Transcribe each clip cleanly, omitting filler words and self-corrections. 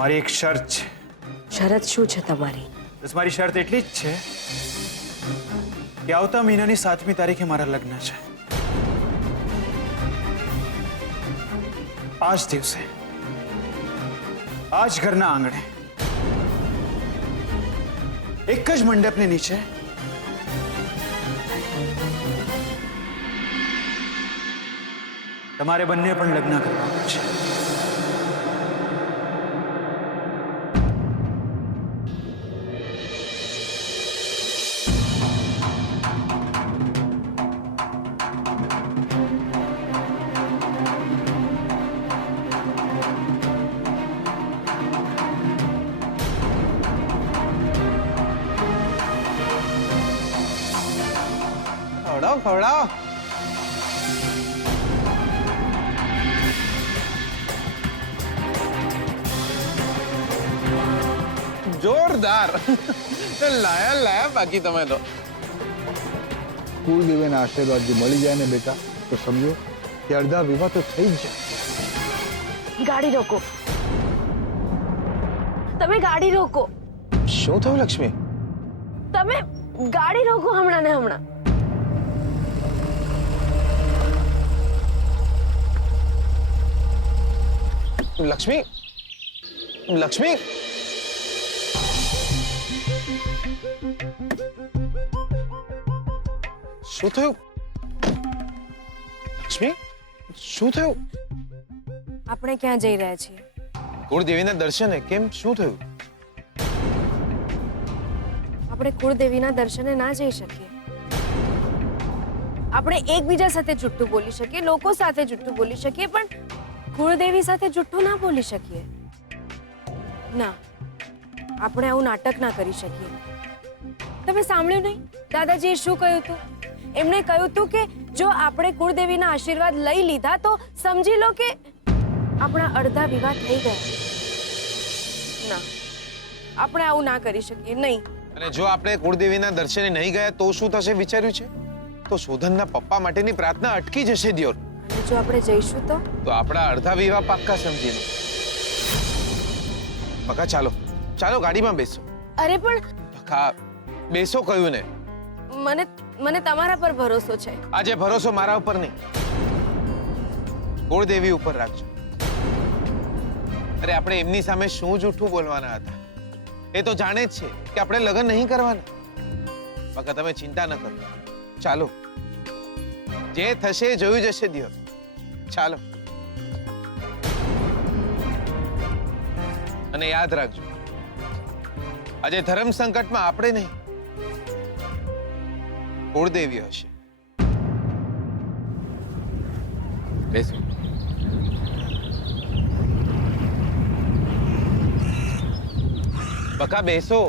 મારી એક શરત છે. શરત શું છે તમારી? બસ મારી શરત એટલી જ છે કે આવતા મહિનાની 7મી તારીખે મારા લગ્ન છે. આ જ દિવસે આ જ ઘરના આંગણે એક જ મંડપની નીચે તમારે બંને પણ લગ્ન કરવાનું છે. ખવડાવો ખવડાવો. જોરદાર. લાયા લાયા બાકી તમે તો. કુળદેવીના આશીર્વાદ જો મળી જાય ને બેટા તો સમજો કે અડધા વિવાહ તો થઈ જ જાય. ગાડી રોકો. તમે ગાડી રોકો. શું થયું લક્ષ્મી? તમે ગાડી રોકો હમણાં ને હમણાં. લક્ષ્મી લક્ષ્મી શું થયું? લક્ષ્મી શું થયું? આપણે ક્યાં જઈ રહ્યા છીએ? કુળદેવીના દર્શને. કેમ, શું થયું? આપણે કુળદેવીના દર્શને ના જઈ શકીએ. આપણે એકબીજા સાથે જુઠ્ઠું બોલી શકીએ, લોકો સાથે જુઠ્ઠું બોલી શકીએ, પણ કુળદેવી સાથે જુઠ્ઠું ના બોલી શકીએ. ના, આપણે આવું નાટક ના કરી શકીએ. તમે સાંભળ્યું નહીં દાદાજીએ શું કહ્યું હતું? એમણે કહ્યું હતું કે જો આપણે કુળદેવીના આશીર્વાદ લઈ લીધા તો સમજી લો કે આપણા અડધા વિવાહ થઈ ગયા. ના, આપણે આવું ના કરી શકીએ. નહીં. અને જો આપણે કુળદેવીના દર્શને નહીં ગયા તો શું થશે વિચાર્યું છે? તો શોધનના પપ્પા માટેની પ્રાર્થના અટકી જશે દિયોર. અને જો આપણે જઈશું તો આપણા અડધા વિવાહ પાક્કા સમજી લો. બકા ચાલો ચાલો ગાડીમાં બેસો. અરે પણ બકા બેસો કહ્યું ને. મને તમારા પર ભરોસો છે. આજે ભરોસો મારા ઉપર નહીં, કુળદેવી ઉપર રાખજો. અરે આપણે એમની સામે શું જૂઠું બોલવાના હતા? એ તો જાણે જ છે કે આપણે લગ્ન નહીં કરવાના. બકા તમે ચિંતા ન કરો. ચાલો, જે થશે જોયું જશે દિયોર. ચાલો. અને યાદ રાખજો, આજે ધર્મ સંકટમાં આપણે નહીં, કુળદેવી હશે. બેસો. બકા બેસો.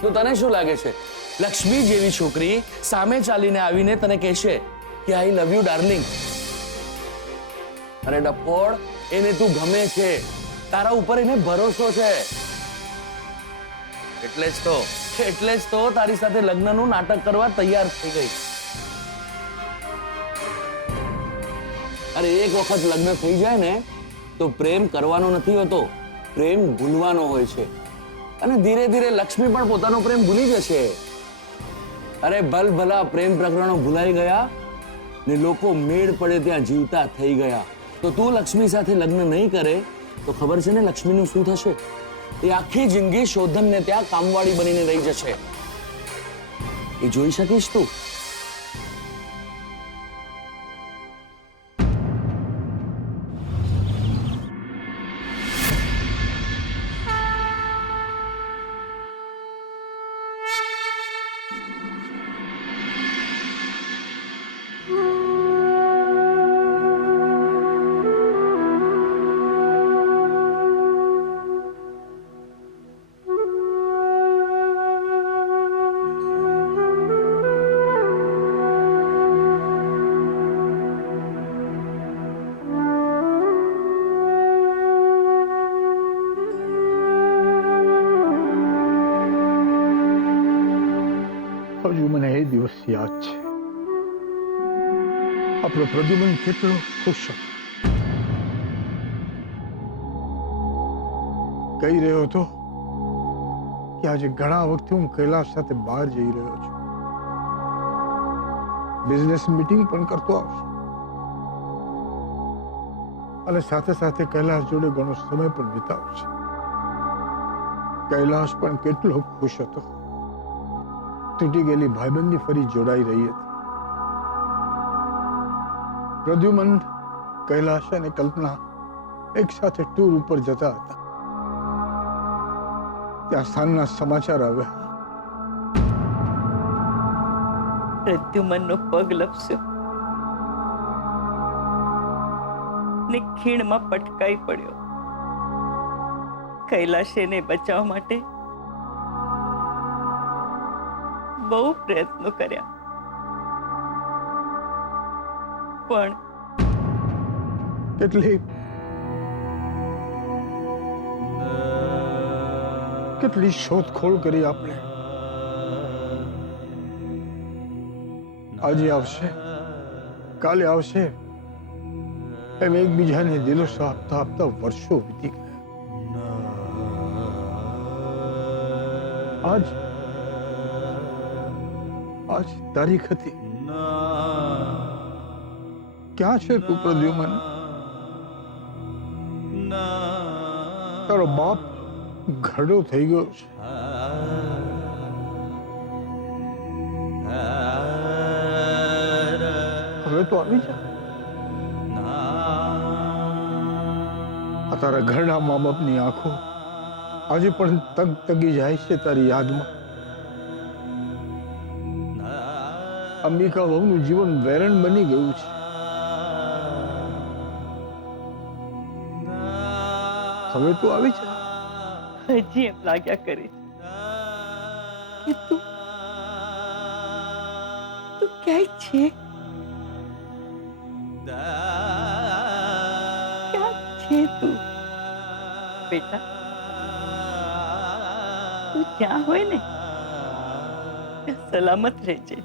તો તને શું લાગે છે લક્ષ્મી જેવી છોકરી સામે ચાલીને આવીને તને કહેશે કે આઈ લવ યુ ડાર્લિંગ? અરે ડફોડ, એને તું ગમે છે, તારા ઉપર એને ભરોસો છે, એટલે જ તો તારી સાથે લગ્નનું નાટક કરવા તૈયાર થઈ ગઈ. અરે એક વખત લગ્ન થઈ જાય ને તો પ્રેમ કરવાનો નથી હોતો, પ્રેમ ભૂલવાનો હોય છે. અને ધીરે ધીરે લક્ષ્મી પણ પોતાનો પ્રેમ ભૂલી જશે. અરે ભલભલા પ્રેમ પ્રકરણો ભૂલાઈ ગયા ને લોકો મેળ પડે ત્યાં જીવતા થઈ ગયા. તો તું લક્ષ્મી સાથે લગ્ન નહીં કરે તો ખબર છે ને લક્ષ્મીનું શું થશે? એ આખી જિંદગી શોધનને ત્યાં કામવાળી બનીને રહી જશે. એ જોઈ શકીશ તું? હજુ મને એ દિવસ યાદ છે. આપણો પ્રદ્યુમન કેટલો ખુશ હતો. કહી રહ્યો હતો કે આજે ઘણા વખતે હું કૈલાશ સાથે બહાર જઈ રહ્યો છું. બિઝનેસ મીટિંગ પણ કરતો આવશે અને સાથે સાથે કૈલાશ જોડે ઘણો સમય પણ વિતાવશે. કૈલાશ પણ કેટલો ખુશ હતો. તૂટી ગયેલી ભાઈબંધી ફરી જોડાઈ રહી હતી. પ્રદ્યુમન, કૈલાશ અને કલ્પના એક સાથે ટૂર ઉપર જતા હતા. ત્યાં સાંજના સમાચાર આવ્યા. પ્રદ્યુમનનો પગ લપસ્યો ને ખીણમાં પટકાઈ પડ્યો. કૈલાશે એને બચાવવા માટે બહુ પ્રયત્નો કર્યા, પણ કેટલી શોધખોળ કરી આપણે. આજે આવશે, કાલે આવશે એમ એકબીજાને દિલોસો આપતા આપતા વર્ષો વીતી ગયા. આજ તારીખ હતી. ક્યાં છે તું પ્રદ્યુમન? તારો બાપ ઘરડો થઈ ગયો છે. હવે તો આવી જા. આ તારા ઘરડા મા બાપની આંખો આજે પણ તગતગી જાય છે તારી યાદમાં. અંબિકા વહુનું જીવન વેરણ બની ગયું છે. હવે તું આવી જા. હજી એમ લાગ્યા કરે છે કે તું ક્યાંય છે. ક્યાં છે તું બેટા? તું જ્યાં હોય ને ત્યાં સલામત રહેજે.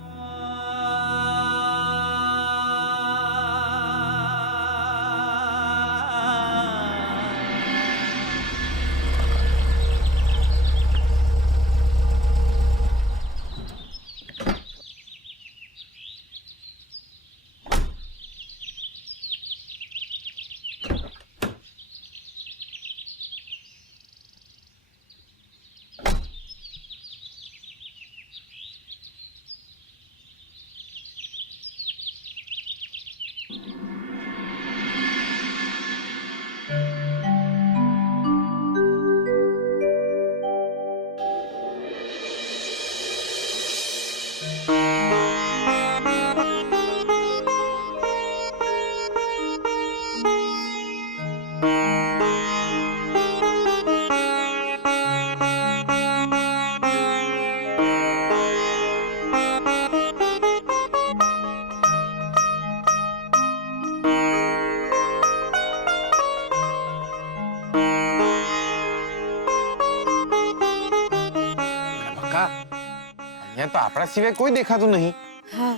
અહીંયા તો આપણા સિવાય કોઈ દેખાતું નહીં. હા,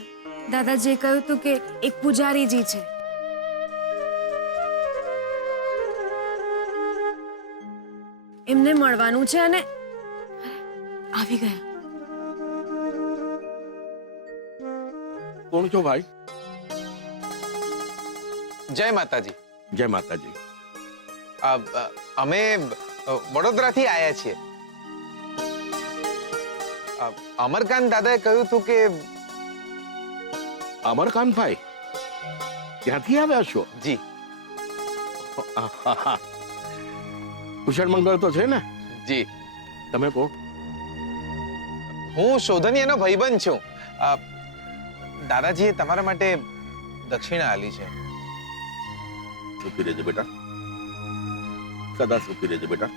દાદાજીએ કહ્યું હતું કે એક પૂજારીજી છે. એમને મળવાનું છે અને આવી ગયા. કોણ છો ભાઈ? જય માતાજી. જય માતાજી. અમે વડોદરાથી આવ્યા છીએ. અમરકાંત દાદાએ કહ્યું હતું કે અમરકાંતભાઈ ત્યાંથી આવ્યા છો? જી. કુશળ મંગળ તો છે ને? જી. તમે કોણ? હું શોધનીયનો ભાઈબંધ છું. દાદાજીએ તમારા માટે દક્ષિણા આલી છે. સુખી રહેજે બેટા, સદા સુખી રહેજે બેટા.